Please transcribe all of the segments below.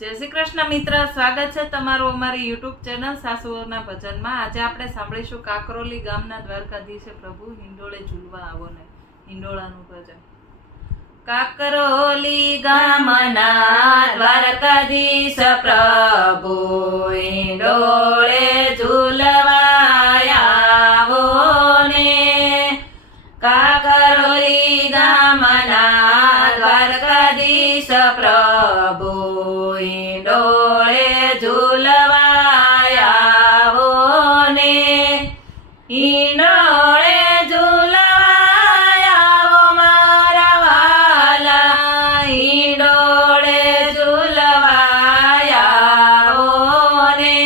જય શ્રી કૃષ્ણ મિત્ર, સ્વાગત છે તમારું અમારી યુટ્યુબ ચેનલ સાસુઓના ભજનમાં. આજે આપણે સાંભળીશું કાકરોલી ગામના દ્વારકાધીશે પ્રભુ હિંડોળે ઝૂલવા આવો ને હિંડોળાનું ભજન. કાકરોલી ગામના દ્વારકાધીશ પ્રભુ હિંડોળે ઝૂલવા આવો ને. કાકરોલી ગામના દ્વારકાધીશ પ્રભુ હિંડોળે ઝૂલવા આવો ને. હિંડોળે ઝૂલવા આવો મારા વાલા, હિંડોળે ઝૂલવા આવો ને.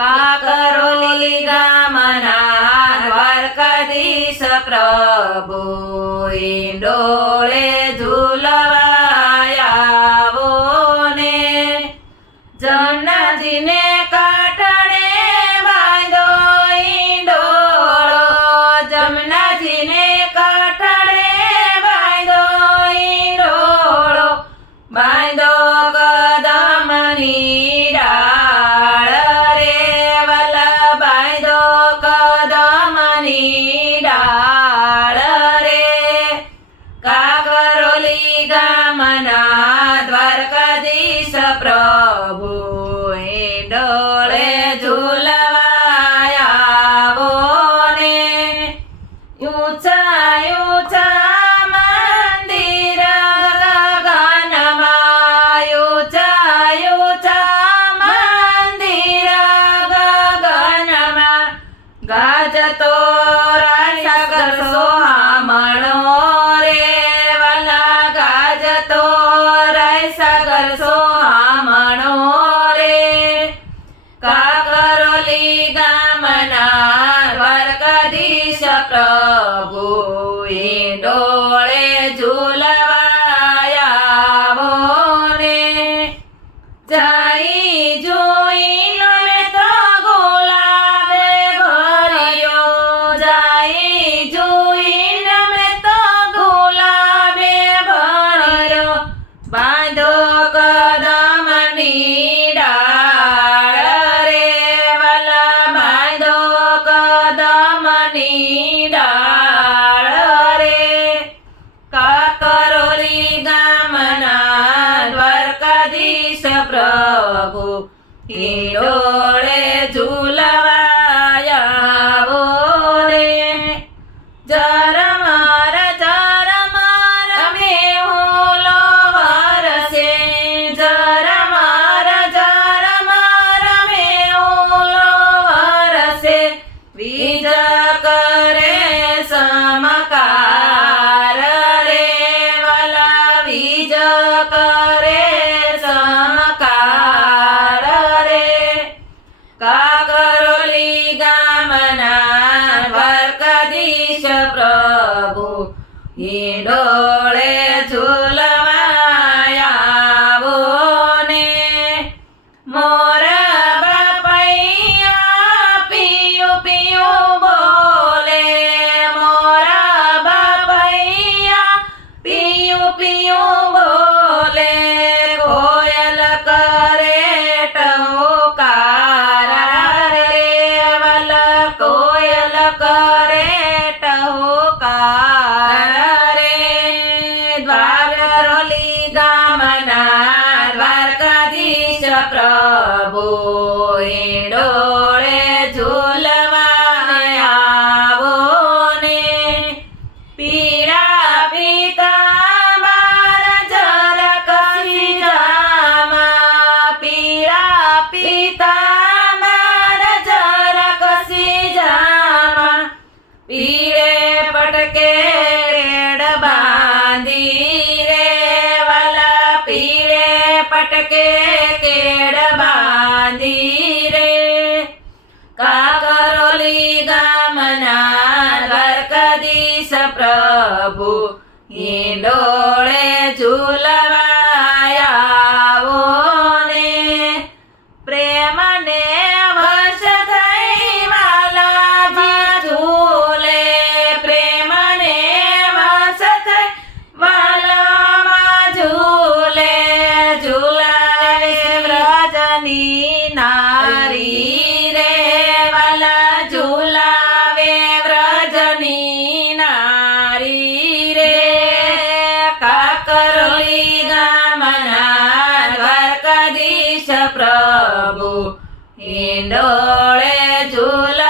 કાકરોલી ગામના દ્વારકાધીશ પ્રભુ હિંડોળે ઝૂલવા આવો ને. જમનાજીને કાંઠણે બાંધો હિંડોળો, જમનાજીને કાંઠણે બાંધો હિંડોળો. બાંધો કદમની ડાળ રે વાલા, બાંધો કદમની ડાળ રે. કાકરોલી ગામના દ્વારકાધીશ પ્રભુ હિંડોળે ઝૂલવા આવો ને. ઊંચા ઊંચા મંદિર ગગનમાં, ઊંચા ઊંચા મંદિર ગગનમાં. ગાજતો રાયસાગર સોહામણો રે વાલા, ગાજતો રાયસાગર સોહામણો રે. કાકરોલી ગામના દ્વારકાધીશ પ્રભુ હિંડોળે ઝૂલવા આવો ને. જઈ જોઈને મેં તો ગુલાબે ભર્યો, જઈ જોઈને મેં તો ગુલાબે ભર્યો. બાંધો કદમની ડાળ રે વાલા, બાંધો કદમની ડાળ રે. કાકરોલી ગામના દ્વારકાધીશ પ્રભુ હિંડોળે ઝૂલવા આવો રે. ઝરમર ઝરમર મેહુલો વરસે, ઝરમર ઝરમર મેહુલો વરસે. વીજ કરે સમકાર રે વાલા, વીજ કરે સમકાર રે. કાકરોલી ગામના દ્વારકાધીશ પ્રભુ હિંડોળે ઝૂલવા આવો ને. મોર બાપૈયા પિયું પિયું બોલે, મોર બાપૈયા પિયું પિયું બોલે. કોયલ કરે ટહુકાર રે વાલા, કોયલ કરે ટહુકાર રે. દ્વારકોલી ગામના દ્વારકાધીશ પ્રભુ હિંડોળે ઝૂલવા આવો ને. પીળા પીતાંબર ઝરકસી જામા, પીળા પીતાંબર ઝરકસી જામા. પીળે પટકે કેડ બાંધી રે વાલા, પીળે પટકે કેડ બાંધી રે. કાકરોલી ગામના દ્વારકાધીશ પ્રભુ હિંડોળે ઝૂલવા આવો ને. પ્રેમને વશ થઈ વાલાજી ઝૂલે, પ્રેમને વશ થઈ વાલામાં ઝૂલે. ઝૂલા હિંડોળે ઝૂલવાયાવો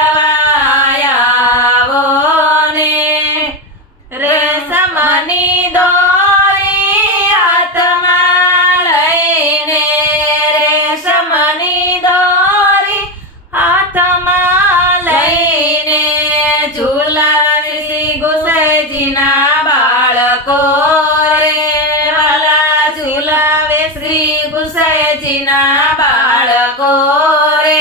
ને રેશમની દોરી હાથમાં લઈને રેશમની દોરી હાથમાં લઈને ઝૂલાવે શ્રી ગુસાઈજીના બાળકો રે વાલા ઝૂલાવે શ્રી ગુસાઈજીના બાળકો રે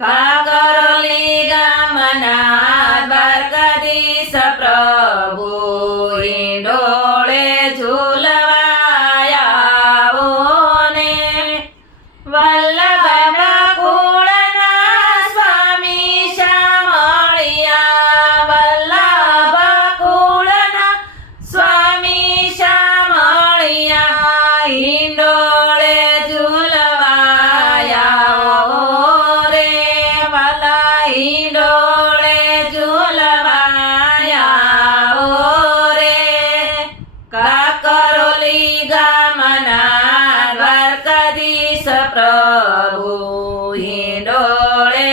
કાકરોલી ગામના દ્વારકાધીશ પ્રભુ હિંડોળે ઝૂલવાયાવો ને વલ્લભ કુળના સ્વામી શામળિયા વલ્લભ કુળના સ્વામી શામળિયા હિંડોળે ઝૂલવાયાવો રે વાલા હિંડોળે ઝૂલવાયાવો રે કાકરોલી ગામના દ્વારકાધીશ પ્રભુ હિંડોળે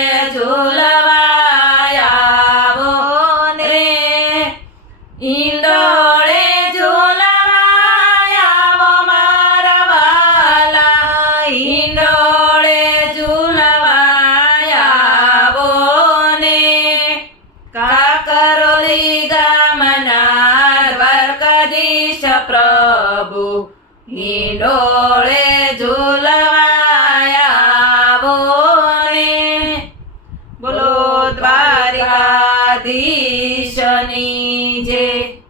ઝૂલવાયાવો રે હિંડોળે ઝૂલવાયાવો મારા વાલા હિંડોળે ઝૂલવાયાવો ને કાકરોલી ગામના દ્વારકાધીશ પ્રભુ હિંડોળે ઝૂલવાયાવો ને બોલો દ્વારકાધીશની જય.